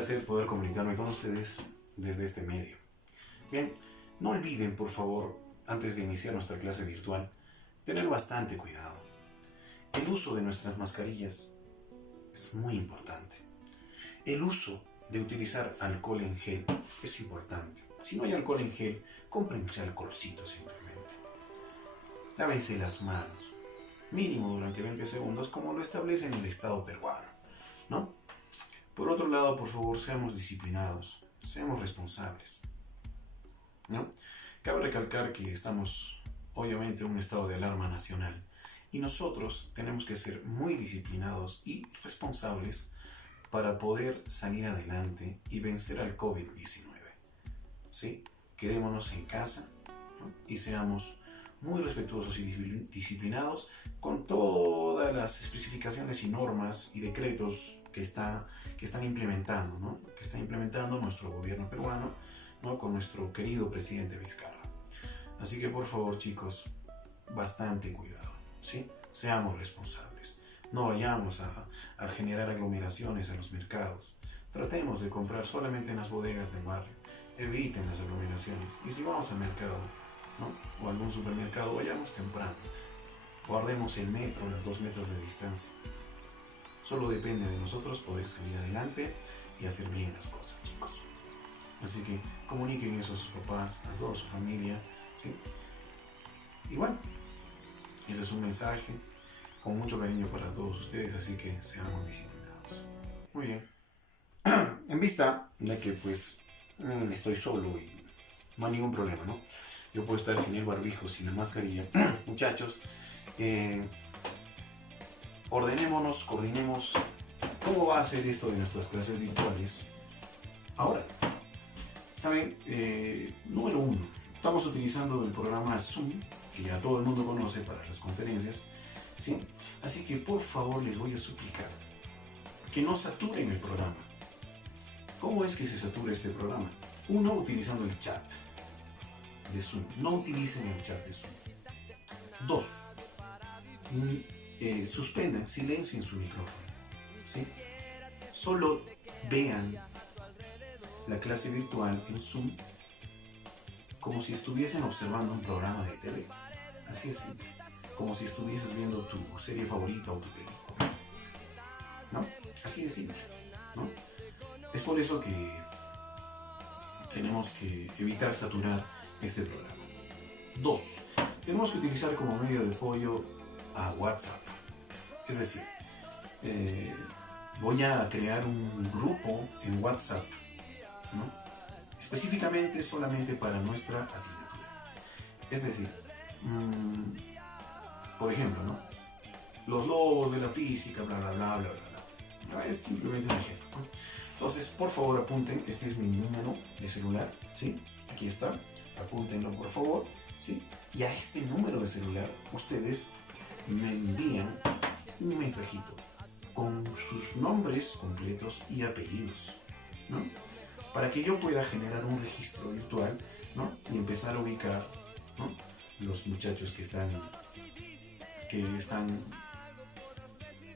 placer poder comunicarme con ustedes desde este medio. Bien, no olviden, por favor, antes de iniciar nuestra clase virtual, tener bastante cuidado. El uso de nuestras mascarillas es muy importante. El uso de utilizar alcohol en gel es importante. Si no hay alcohol en gel, cómprense alcoholcito simplemente. Lávense las manos, mínimo durante 20 segundos, como lo establece en el Estado peruano, ¿no? Por otro lado, por favor, seamos disciplinados, seamos responsables, ¿no? Cabe recalcar que estamos, obviamente, en un estado de alarma nacional y nosotros tenemos que ser muy disciplinados y responsables para poder salir adelante y vencer al COVID-19, ¿sí? Quedémonos en casa, ¿no? Y seamos muy respetuosos y disciplinados con todas las especificaciones y normas y decretos que están implementando, ¿no? Que está implementando nuestro gobierno peruano, ¿no? Con nuestro querido presidente Vizcarra. Así que por favor, chicos, bastante cuidado, ¿sí? Seamos responsables. No vayamos a generar aglomeraciones en los mercados. Tratemos de comprar solamente en las bodegas del barrio. Eviten las aglomeraciones. Y si vamos al mercado, ¿no? O a algún supermercado, vayamos temprano. Guardemos el metro, los 2 metros de distancia. Solo depende de nosotros poder salir adelante y hacer bien las cosas, chicos. Así que comuniquen eso a sus papás, a toda su familia, ¿sí? Y bueno, ese es un mensaje con mucho cariño para todos ustedes, así que seamos disciplinados. Muy bien. En vista de que pues estoy solo y no hay ningún problema, ¿no? Yo puedo estar sin el barbijo, sin la mascarilla. Muchachos, ordenémonos, coordinemos cómo va a ser esto de nuestras clases virtuales. Ahora, ¿saben? Número 1, estamos utilizando el programa Zoom, que ya todo el mundo conoce para las conferencias, ¿sí? Así que por favor les voy a suplicar que no saturen el programa. ¿Cómo es que se satura este programa? 1, utilizando el chat de Zoom. No utilicen el chat de Zoom. 2, suspendan, silencien su micrófono, ¿sí? Solo vean la clase virtual en Zoom como si estuviesen observando un programa de TV. Así es simple. Como si estuvieses viendo tu serie favorita o tu película, ¿no? Así de simple, ¿no? Es por eso que tenemos que evitar saturar este programa. 2, tenemos que utilizar como medio de apoyo a WhatsApp. Es decir, voy a crear un grupo en WhatsApp, ¿no? Específicamente solamente para nuestra asignatura. Es decir, por ejemplo, ¿no? Los lobos de la física, bla bla bla bla bla bla. Es simplemente un ejemplo, ¿no? Entonces, por favor, apunten. Este es mi número de celular, ¿sí? Aquí está. Apúntenlo, por favor, ¿sí? Y a este número de celular ustedes me envían un mensajito con sus nombres completos y apellidos, ¿no? Para que yo pueda generar un registro virtual, ¿no? Y empezar a ubicar, ¿no? Los muchachos que están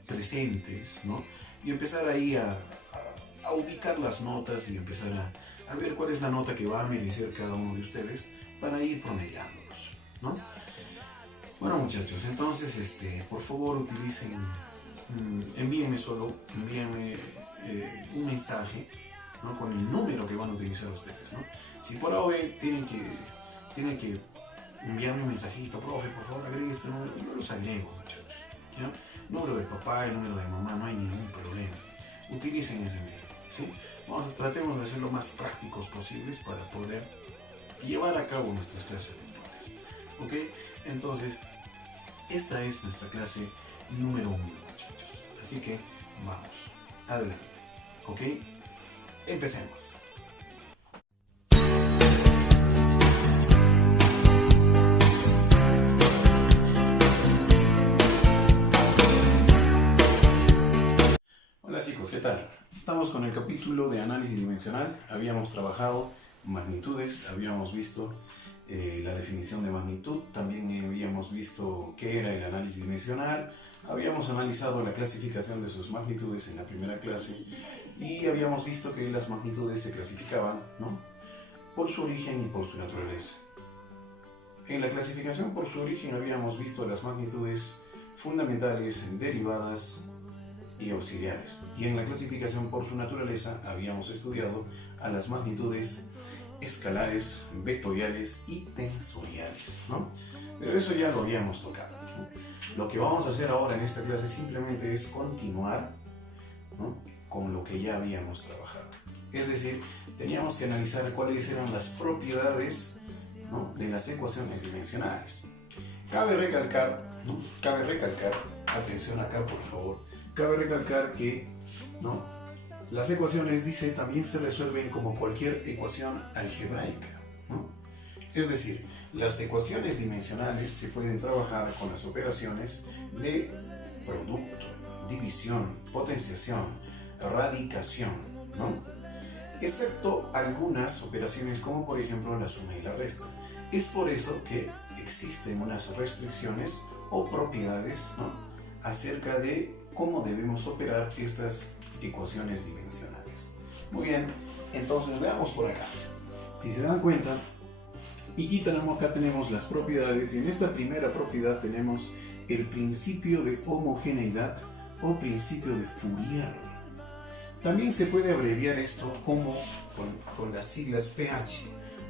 presentes, ¿no? Y empezar ahí a ubicar las notas y empezar a ver cuál es la nota que va a merecer cada uno de ustedes para ir promediándolos, ¿no? Bueno, muchachos, entonces, por favor, utilicen, envíenme un mensaje, ¿no? Con el número que van a utilizar ustedes, ¿no? Si por hoy tienen que enviarme un mensajito, profe, por favor, agregue este número, yo los agrego, muchachos, ¿ya? Número de papá, el número de mamá, no hay ningún problema. Utilicen ese medio, ¿sí? Tratemos de ser lo más prácticos posibles para poder llevar a cabo nuestras clases virtuales, ¿ok? Entonces, esta es nuestra clase número 1, muchachos. Así que vamos, adelante, ¿ok? Empecemos. Hola chicos, ¿qué tal? Estamos con el capítulo de análisis dimensional. Habíamos trabajado magnitudes, habíamos visto la definición de magnitud, también habíamos visto qué era el análisis dimensional, habíamos analizado la clasificación de sus magnitudes en la primera clase y habíamos visto que las magnitudes se clasificaban, ¿no?, por su origen y por su naturaleza. En la clasificación por su origen habíamos visto las magnitudes fundamentales, derivadas y auxiliares. Y en la clasificación por su naturaleza habíamos estudiado a las magnitudes escalares, vectoriales y tensoriales, ¿no? Pero eso ya lo habíamos tocado, ¿no? Lo que vamos a hacer ahora en esta clase simplemente es continuar, ¿no?, con lo que ya habíamos trabajado. Es decir, teníamos que analizar cuáles eran las propiedades, ¿no?, de las ecuaciones dimensionales. Cabe recalcar, ¿no?, atención acá por favor, cabe recalcar que, ¿no?, las ecuaciones, dice, también se resuelven como cualquier ecuación algebraica, ¿no? Es decir, las ecuaciones dimensionales se pueden trabajar con las operaciones de producto, división, potenciación, radicación, ¿no?, excepto algunas operaciones como por ejemplo la suma y la resta. Es por eso que existen unas restricciones o propiedades, ¿no?, acerca de cómo debemos operar estas ecuaciones dimensionales. Muy bien, entonces veamos por acá. Si se dan cuenta, acá tenemos las propiedades, y en esta primera propiedad tenemos el principio de homogeneidad o principio de Fourier. También se puede abreviar esto como con las siglas pH,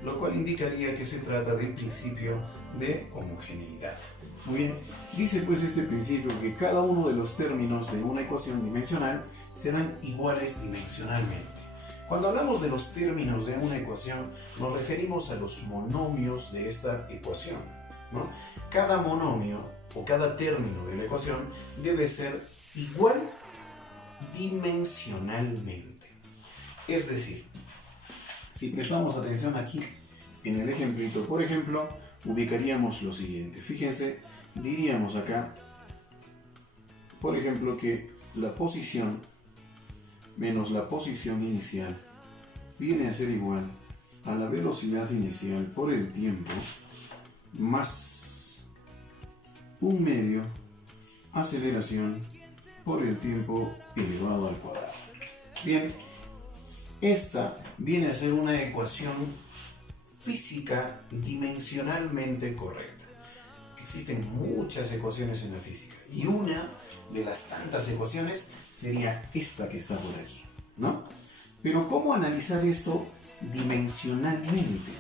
lo cual indicaría que se trata del principio de homogeneidad. Muy bien, dice pues este principio que cada uno de los términos de una ecuación dimensional serán iguales dimensionalmente. Cuando hablamos de los términos de una ecuación, nos referimos a los monomios de esta ecuación, ¿no? Cada monomio o cada término de la ecuación debe ser igual dimensionalmente. Es decir, si prestamos atención aquí en el ejemplito, por ejemplo, ubicaríamos lo siguiente. Fíjense, diríamos acá, por ejemplo, que la posición menos la posición inicial viene a ser igual a la velocidad inicial por el tiempo más un medio aceleración por el tiempo elevado al cuadrado. Bien, esta viene a ser una ecuación física dimensionalmente correcta. Existen muchas ecuaciones en la física y una de las tantas ecuaciones sería esta que está por aquí, ¿no? Pero ¿cómo analizar esto dimensionalmente?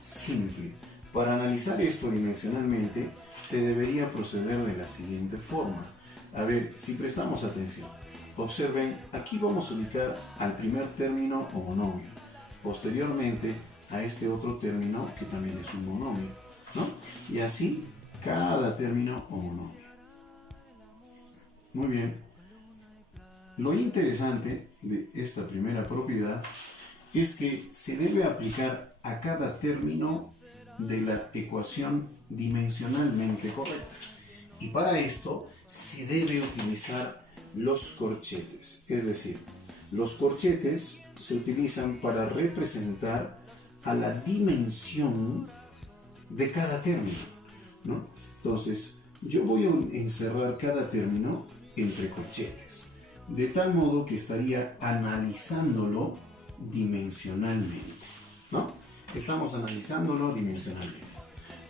Simple. Para analizar esto dimensionalmente se debería proceder de la siguiente forma. A ver, si prestamos atención, observen, aquí vamos a ubicar al primer término o monomio, posteriormente a este otro término que también es un monomio, ¿no? Y así cada término o monomio. Muy bien. Lo interesante de esta primera propiedad es que se debe aplicar a cada término de la ecuación dimensionalmente correcta. Y para esto se debe utilizar los corchetes. Es decir, los corchetes se utilizan para representar a la dimensión de cada término, ¿no? Entonces, yo voy a encerrar cada término entre corchetes, de tal modo que estaría analizándolo dimensionalmente, ¿no? Estamos analizándolo dimensionalmente.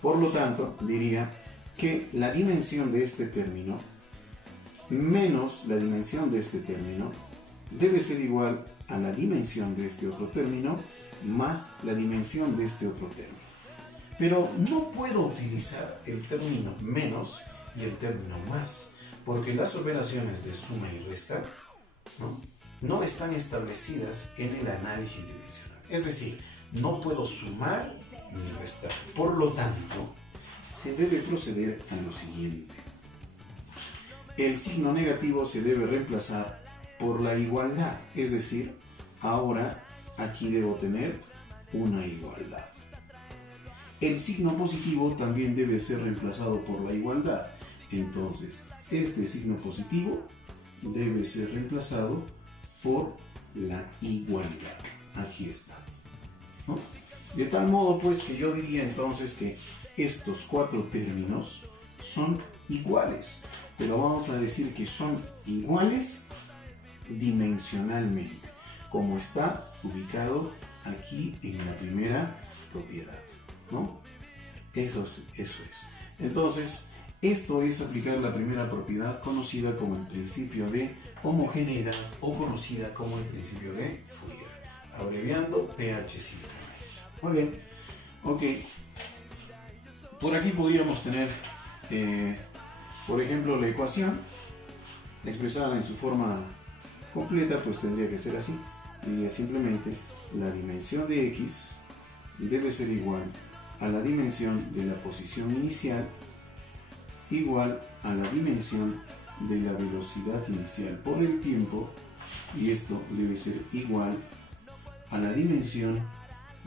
Por lo tanto, diría que la dimensión de este término menos la dimensión de este término debe ser igual a la dimensión de este otro término más la dimensión de este otro término. Pero no puedo utilizar el término menos y el término más, porque las operaciones de suma y resta no están establecidas en el análisis dimensional. Es decir, no puedo sumar ni restar. Por lo tanto, se debe proceder a lo siguiente. El signo negativo se debe reemplazar por la igualdad. Es decir, ahora aquí debo tener una igualdad. El signo positivo también debe ser reemplazado por la igualdad. Entonces, este signo positivo debe ser reemplazado por la igualdad. Aquí está, ¿no? De tal modo pues que yo diría entonces que estos cuatro términos son iguales, pero vamos a decir que son iguales dimensionalmente. como está ubicado aquí en la primera propiedad, ¿no? Eso es. Entonces, esto es aplicar la primera propiedad conocida como el principio de homogeneidad o conocida como el principio de Fourier, abreviando PH5. Muy bien, ok. Por aquí podríamos tener, por ejemplo, la ecuación expresada en su forma completa, pues tendría que ser así. Y simplemente la dimensión de x debe ser igual a la dimensión de la posición inicial igual a la dimensión de la velocidad inicial por el tiempo, y esto debe ser igual a la dimensión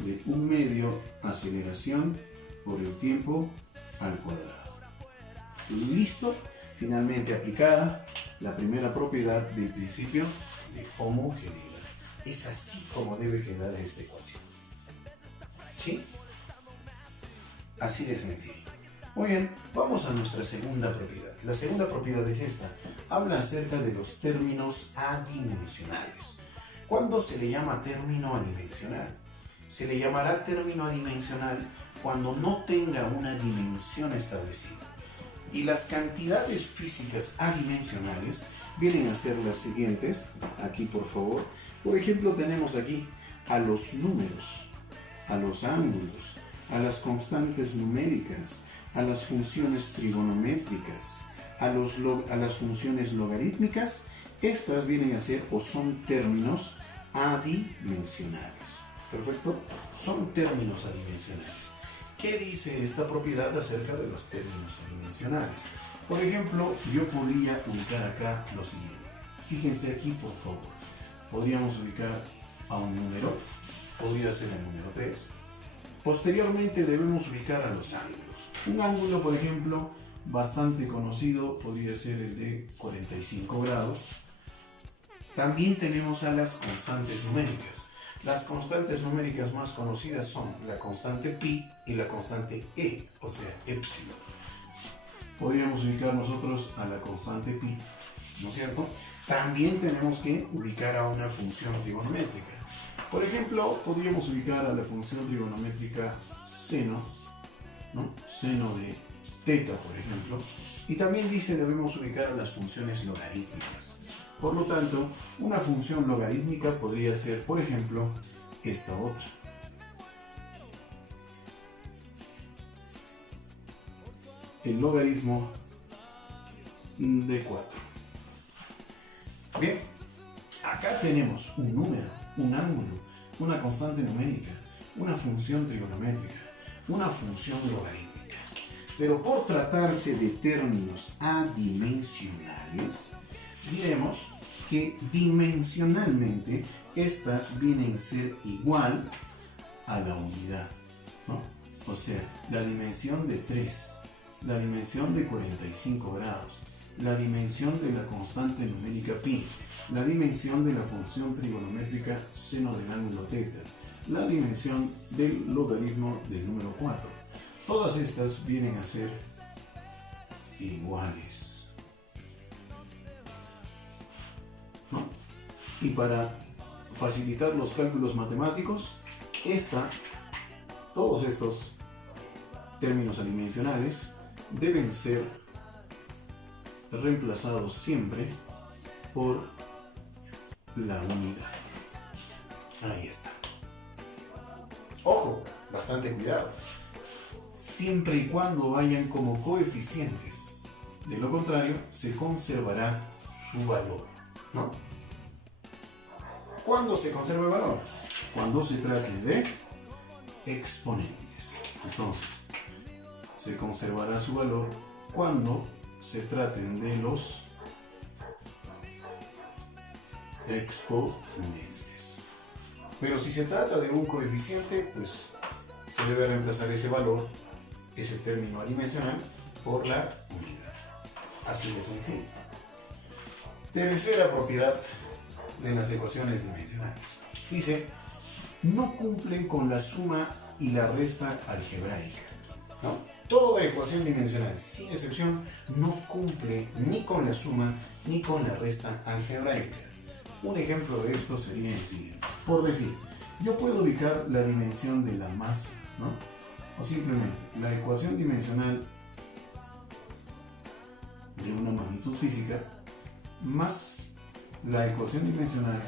de un medio aceleración por el tiempo al cuadrado. ¿Listo? Finalmente aplicada la primera propiedad del principio de homogeneidad. Es así como debe quedar esta ecuación. ¿Sí? Así de sencillo. Muy bien, vamos a nuestra segunda propiedad. La segunda propiedad es esta. Habla acerca de los términos adimensionales. ¿Cuándo se le llama término adimensional? Se le llamará término adimensional cuando no tenga una dimensión establecida. Y las cantidades físicas adimensionales vienen a ser las siguientes. Aquí, por favor. Por ejemplo, tenemos aquí a los números, a los ángulos, a las constantes numéricas, a las funciones trigonométricas, a las funciones logarítmicas. Estas vienen a ser o son términos adimensionales. ¿Perfecto? Son términos adimensionales. ¿Qué dice esta propiedad acerca de los términos adimensionales? Por ejemplo, yo podría ubicar acá lo siguiente. Fíjense aquí, por favor. Podríamos ubicar a un número. Podría ser el número 3. Posteriormente debemos ubicar a los ángulos. Un ángulo, por ejemplo, bastante conocido podría ser el de 45 grados. También tenemos a las constantes numéricas. Las constantes numéricas más conocidas son la constante pi y la constante e, o sea, epsilon. Podríamos ubicar nosotros a la constante pi, ¿no es cierto? También tenemos que ubicar a una función trigonométrica. Por ejemplo, podríamos ubicar a la función trigonométrica seno, ¿no? Seno de teta, por ejemplo. Y también dice debemos ubicar a las funciones logarítmicas. Por lo tanto, una función logarítmica podría ser, por ejemplo, esta otra. El logaritmo de 4. Bien, acá tenemos un número, un ángulo, una constante numérica, una función trigonométrica, una función logarítmica. Pero por tratarse de términos adimensionales, diremos que dimensionalmente estas vienen a ser igual a la unidad, ¿no? O sea, la dimensión de 3, la dimensión de 45 grados, la dimensión de la constante numérica pi, la dimensión de la función trigonométrica seno del ángulo teta, la dimensión del logaritmo del número 4. Todas estas vienen a ser iguales, ¿no? Y para facilitar los cálculos matemáticos, todos estos términos adimensionales deben ser reemplazados siempre por la unidad. Ahí está. Ojo, bastante cuidado. Siempre y cuando vayan como coeficientes. De lo contrario, se conservará su valor, ¿no? ¿Cuándo se conserva el valor? Cuando se trate de exponentes. Entonces, se conservará su valor cuando se traten de los exponentes. Pero si se trata de un coeficiente, pues se debe reemplazar ese valor, ese término adimensional, por la unidad. Así de sencillo. Tercera propiedad de las ecuaciones dimensionales. Dice, no cumplen con la suma y la resta algebraica, ¿no? Toda ecuación dimensional, sin excepción, no cumple ni con la suma ni con la resta algebraica. Un ejemplo de esto sería el siguiente. Por decir, yo puedo ubicar la dimensión de la masa, ¿no? O simplemente la ecuación dimensional de una magnitud física más la ecuación dimensional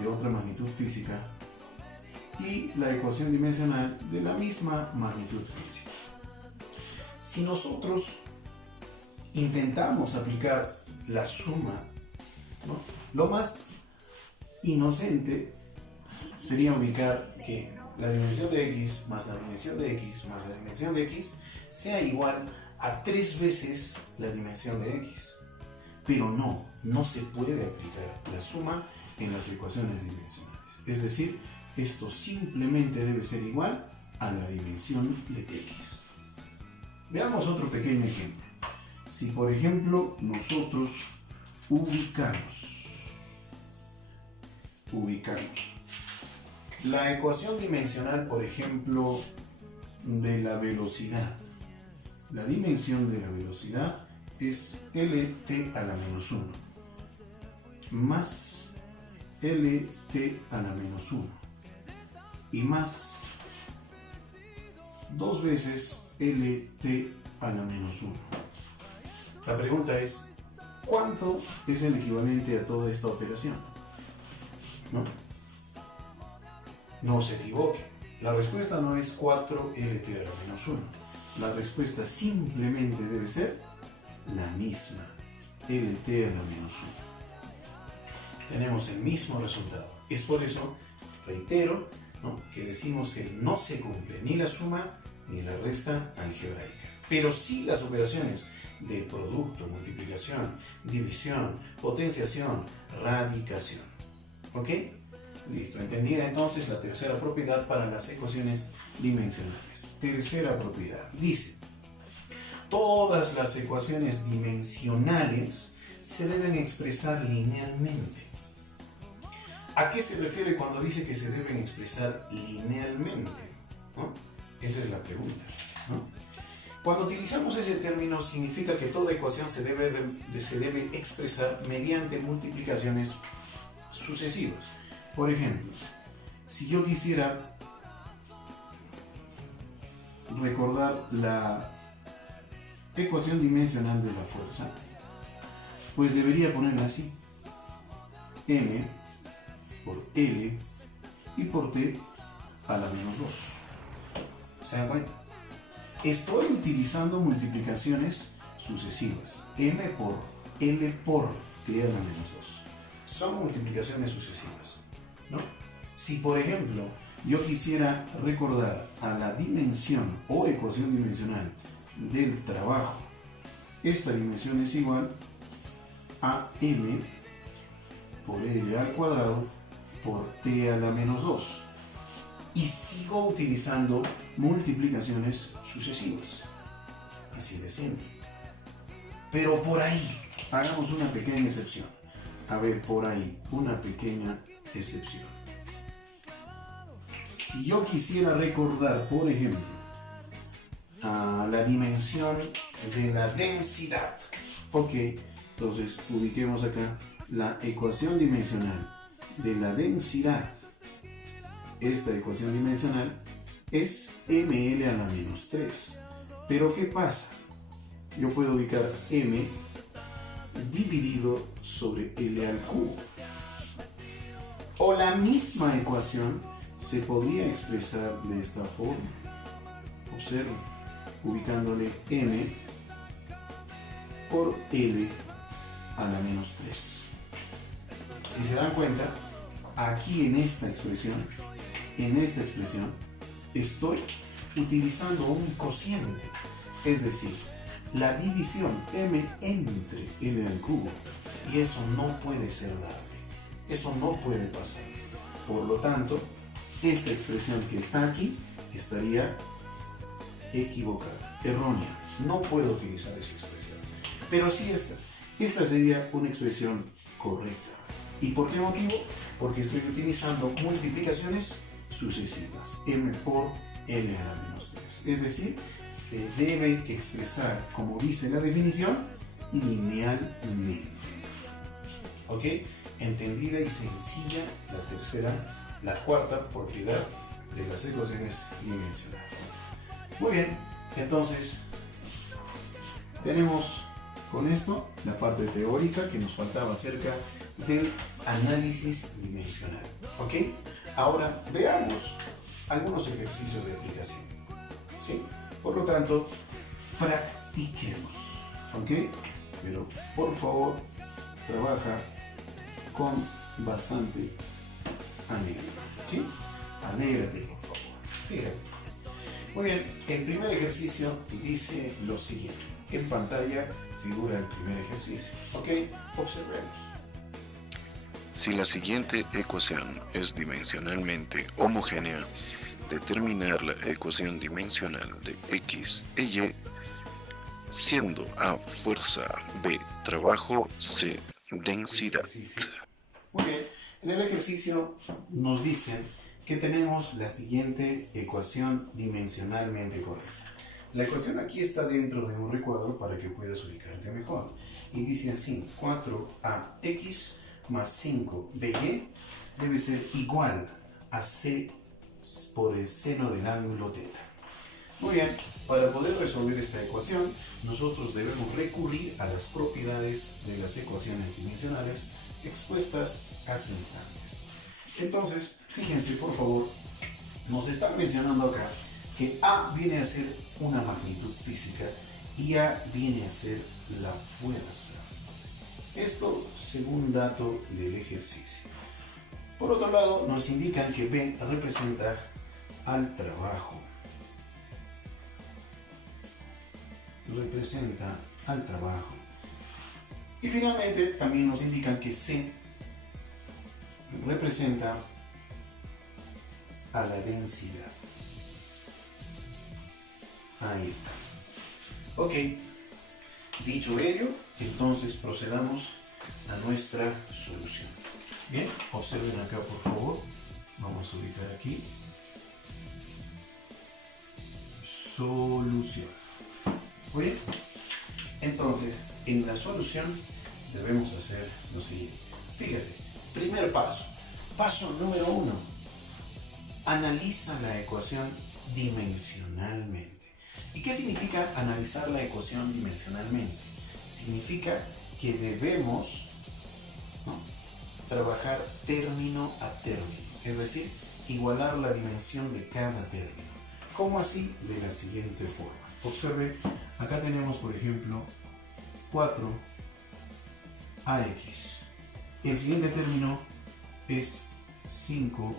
de otra magnitud física y la ecuación dimensional de la misma magnitud física. Si nosotros intentamos aplicar la suma, ¿no?, lo más inocente sería ubicar que la dimensión de x más la dimensión de x más la dimensión de x sea igual a 3 veces la dimensión de x. Pero no se puede aplicar la suma en las ecuaciones dimensionales. Es decir, esto simplemente debe ser igual a la dimensión de x. Veamos otro pequeño ejemplo. Si por ejemplo nosotros ubicamos la ecuación dimensional, por ejemplo, de la velocidad. La dimensión de la velocidad es lt a la menos 1 más lt a la menos 1 y más 2 veces lt a la menos 1. La pregunta es, ¿cuánto es el equivalente a toda esta operación? No se equivoque. La respuesta no es 4lt a la menos 1. La respuesta simplemente debe ser la misma, lt a la menos 1. Tenemos el mismo resultado. Es por eso, reitero, ¿no?, que decimos que no se cumple ni la suma ni la resta algebraica. Pero sí las operaciones de producto, multiplicación, división, potenciación, radicación. ¿Ok? Listo. Entendida entonces la tercera propiedad para las ecuaciones dimensionales. Tercera propiedad. Dice, todas las ecuaciones dimensionales se deben expresar linealmente. ¿A qué se refiere cuando dice que se deben expresar linealmente? ¿No? Esa es la pregunta, ¿no? Cuando utilizamos ese término significa que toda ecuación se debe expresar mediante multiplicaciones sucesivas. Por ejemplo, si yo quisiera recordar la ecuación dimensional de la fuerza, pues debería ponerla así: m por L y por T a la menos 2. ¿Se dan cuenta? Estoy utilizando multiplicaciones sucesivas. M por L por T a la menos 2. Son multiplicaciones sucesivas, ¿no? Si por ejemplo yo quisiera recordar a la dimensión o ecuación dimensional del trabajo, esta dimensión es igual a m por L al cuadrado por T a la menos 2. Y sigo utilizando multiplicaciones sucesivas. Así de simple. Pero por ahí, hagamos una pequeña excepción. A ver, por ahí, una pequeña excepción. Si yo quisiera recordar, por ejemplo, a la dimensión de la densidad. Ok, entonces ubiquemos acá la ecuación dimensional de la densidad. Esta ecuación dimensional es ml a la menos 3. Pero ¿qué pasa? Yo puedo ubicar m dividido sobre L al cubo. O la misma ecuación se podría expresar de esta forma. Observen, ubicándole m por L a la menos 3. Si se dan cuenta, aquí en esta expresión estoy utilizando un cociente, es decir, la división m entre L al cubo, y eso no puede ser dable, eso no puede pasar. Por lo tanto, esta expresión que está aquí estaría equivocada, errónea. No puedo utilizar esa expresión, pero sí esta sería una expresión correcta. ¿Y por qué motivo? Porque estoy utilizando multiplicaciones sucesivas, m por L a la menos 3. Es decir, se debe expresar, como dice la definición, linealmente. ¿Ok? entendida y sencilla la cuarta propiedad de las ecuaciones dimensionales. Muy bien, entonces tenemos con esto la parte teórica que nos faltaba acerca del análisis dimensional. ¿Ok? Ahora veamos algunos ejercicios de aplicación. ¿Sí? Por lo tanto, practiquemos. ¿Ok? Pero por favor, trabaja con bastante alegría. ¿Sí? Alégrate, por favor. Fíjate. Muy bien, el primer ejercicio dice lo siguiente. En pantalla figura el primer ejercicio. ¿Ok? Observemos. Si la siguiente ecuación es dimensionalmente homogénea, determinar la ecuación dimensional de x e y, siendo A fuerza, B trabajo, C densidad. Muy bien, en el ejercicio nos dicen que tenemos la siguiente ecuación dimensionalmente correcta. La ecuación aquí está dentro de un recuadro para que puedas ubicarte mejor. Y dice así, 4ax más 5by debe ser igual a c por el seno del ángulo θ. Muy bien, para poder resolver esta ecuación, nosotros debemos recurrir a las propiedades de las ecuaciones dimensionales expuestas hace instantes. Entonces, fíjense por favor, nos están mencionando acá que A viene a ser una magnitud física y A viene a ser la fuerza. Esto según dato del ejercicio. Por otro lado, nos indican que B representa al trabajo. Representa al trabajo. Y finalmente también nos indican que C representa a la densidad. Ahí está. Ok. Dicho ello, entonces procedamos a nuestra solución. Bien, observen acá por favor. Vamos a ubicar aquí. Solución. Muy bien. Entonces, en la solución debemos hacer lo siguiente. Fíjate, primer paso. Paso número 1. Analiza la ecuación dimensionalmente. ¿Y qué significa analizar la ecuación dimensionalmente? Significa que debemos, ¿no?, trabajar término a término, es decir, igualar la dimensión de cada término. ¿Cómo así? De la siguiente forma. Observe, acá tenemos por ejemplo 4ax. El siguiente término es 5by.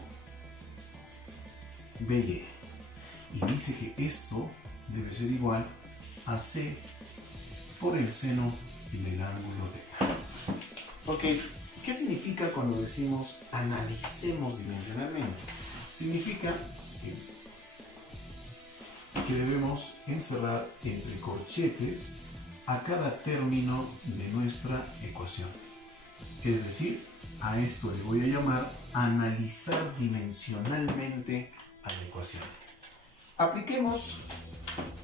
Y dice que esto debe ser igual a c por el seno del ángulo θ. Ok, ¿qué significa cuando decimos analicemos dimensionalmente? Significa que debemos encerrar entre corchetes a cada término de nuestra ecuación. Es decir, a esto le voy a llamar analizar dimensionalmente a la ecuación. Apliquemos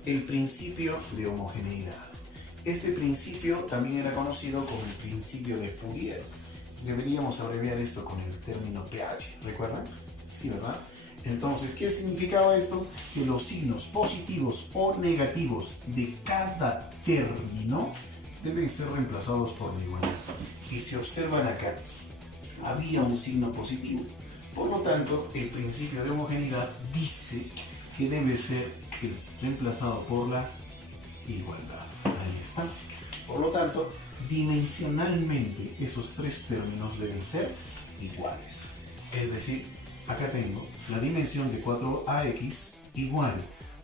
el principio de homogeneidad. Este principio también era conocido como el principio de Fourier. Deberíamos abreviar esto con el término pH, ¿recuerdan? Sí, ¿verdad? Entonces, ¿qué significaba esto? Que los signos positivos o negativos de cada término deben ser reemplazados por la igualdad. Y si observan acá, había un signo positivo. Por lo tanto, el principio de homogeneidad dice que debe ser reemplazado por la igualdad. Ahí está. Por lo tanto, dimensionalmente esos tres términos deben ser iguales. Es decir, acá tengo la dimensión de 4ax igual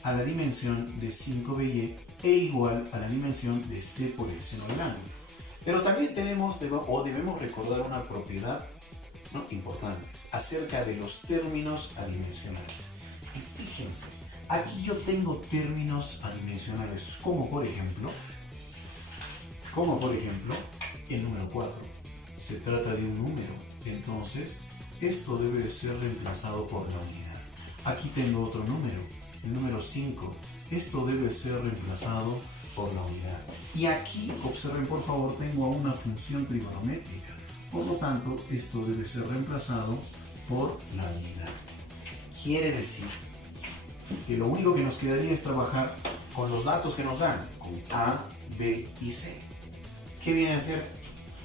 a la dimensión de 5by e igual a la dimensión de c por el seno del ángulo. Pero también tenemos debemos recordar una propiedad, ¿no?, importante acerca de los términos adimensionales. Y fíjense, aquí yo tengo términos adimensionales como por ejemplo el número 4. Se trata de un número, entonces esto debe de ser reemplazado por la unidad. Aquí tengo otro número, el número 5. Esto debe ser reemplazado por la unidad. Y aquí, observen por favor, tengo una función trigonométrica. Por lo tanto, esto debe ser reemplazado por la unidad. Quiere decir que lo único que nos quedaría es trabajar con los datos que nos dan, con A, B y C. ¿Qué viene a ser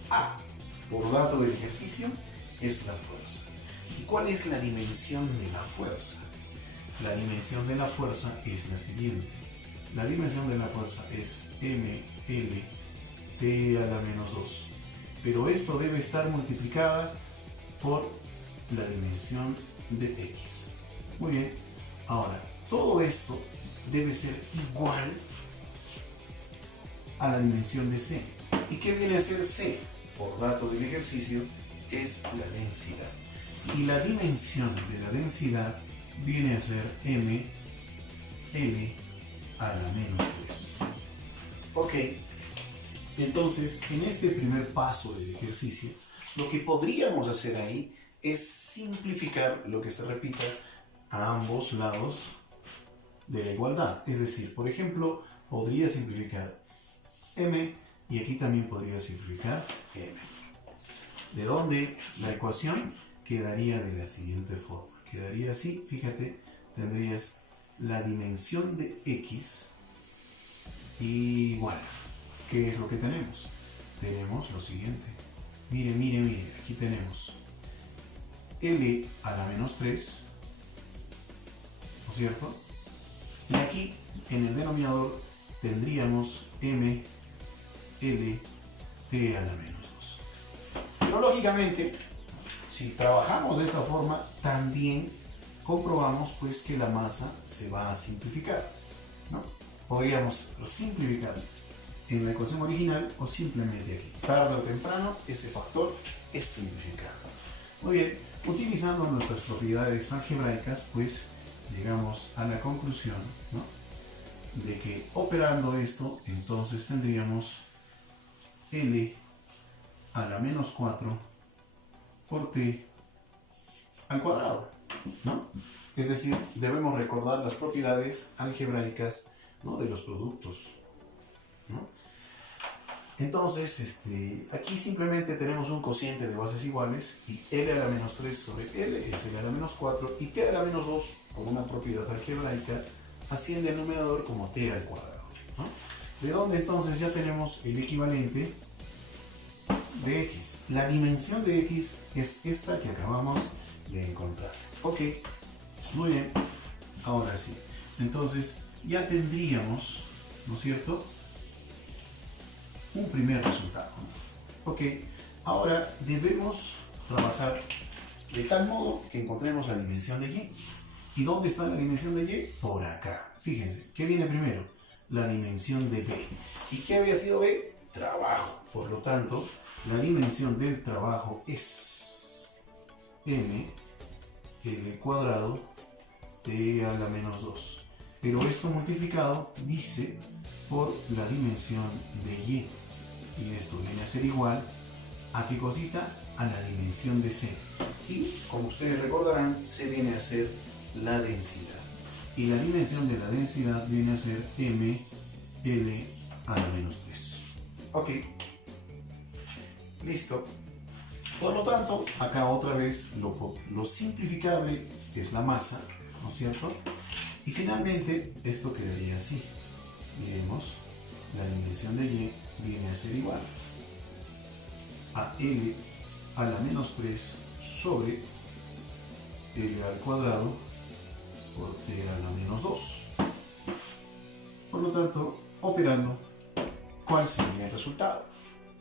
A? Por dato del ejercicio es la fuerza. ¿Y cuál es la dimensión de la fuerza? La dimensión de la fuerza es la siguiente. La dimensión de la fuerza es ML T a la menos 2. Pero esto debe estar multiplicada por la dimensión de X. Muy bien. Ahora, todo esto debe ser igual a la dimensión de C. ¿Y qué viene a ser C? Por dato del ejercicio es la densidad. Y la dimensión de la densidad viene a ser M L a la menos 3. Ok, entonces en este primer paso del ejercicio, lo que podríamos hacer ahí es simplificar lo que se repita a ambos lados de la igualdad. Es decir, por ejemplo, podría simplificar M y aquí también podría simplificar M. De donde la ecuación quedaría de la siguiente forma. Quedaría así, fíjate, tendrías la dimensión de X igual. ¿Qué es lo que tenemos? Tenemos lo siguiente. Mire, aquí tenemos L a la menos 3, ¿no es cierto? Y aquí, en el denominador, tendríamos M, L, T a la menos 2. Pero lógicamente, si trabajamos de esta forma, también comprobamos pues que la masa se va a simplificar, ¿no? Podríamos simplificar en la ecuación original o simplemente aquí. Tarde o temprano, ese factor es simplificado. Muy bien, utilizando nuestras propiedades algebraicas, pues llegamos a la conclusión, ¿no?, de que operando esto, entonces tendríamos L a la menos 4 por T al cuadrado, ¿no? Es decir, debemos recordar las propiedades algebraicas, ¿no?, de los productos, ¿no? Entonces, aquí simplemente tenemos un cociente de bases iguales y L a la menos 3 sobre L es L a la menos 4 y T a la menos 2 por una propiedad algebraica asciende al numerador como T al cuadrado, ¿no? De donde entonces ya tenemos el equivalente de X. La dimensión de X es esta que acabamos de encontrar. Ok, muy bien. Ahora sí. Entonces ya tendríamos, ¿no es cierto?, un primer resultado. Ok, ahora debemos trabajar de tal modo que encontremos la dimensión de Y. ¿Y dónde está la dimensión de Y? Por acá. Fíjense, ¿qué viene primero? La dimensión de B. ¿Y qué había sido B? Trabajo. Por lo tanto, la dimensión del trabajo es M, L cuadrado, T a la menos 2. Pero esto multiplicado dice por la dimensión de Y. Y esto viene a ser igual a ¿qué cosita? A la dimensión de C. Y como ustedes recordarán, C viene a ser la densidad. Y la dimensión de la densidad viene a ser M, L a la menos 3. Ok. Listo. Por lo tanto, acá otra vez lo simplificable es la masa, ¿no es cierto? Y finalmente esto quedaría así. Miremos, la dimensión de Y viene a ser igual a L a la menos 3 sobre L al cuadrado por T a la menos 2. Por lo tanto, operando, ¿cuál sería el resultado?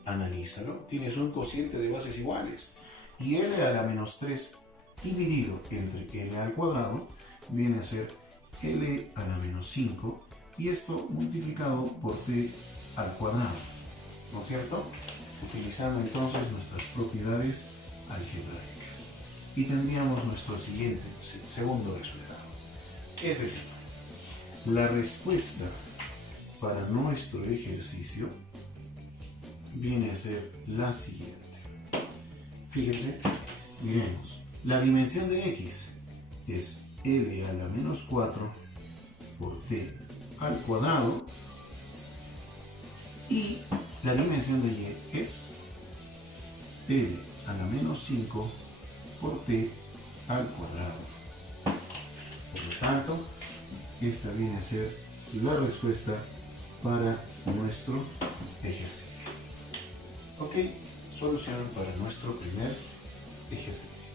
Analízalo. Tienes un cociente de bases iguales y L a la menos 3 dividido entre L al cuadrado viene a ser L a la menos 5 y esto multiplicado por T al cuadrado, ¿no es cierto? Utilizando entonces nuestras propiedades algebraicas y tendríamos nuestro siguiente, segundo resultado. Es decir, la respuesta para nuestro ejercicio viene a ser la siguiente. Fíjense, miremos, la dimensión de X es L a la menos 4 por T al cuadrado y la dimensión de Y es L a la menos 5 por T al cuadrado. Por lo tanto, esta viene a ser la respuesta para nuestro ejercicio. Ok, solución para nuestro primer ejercicio.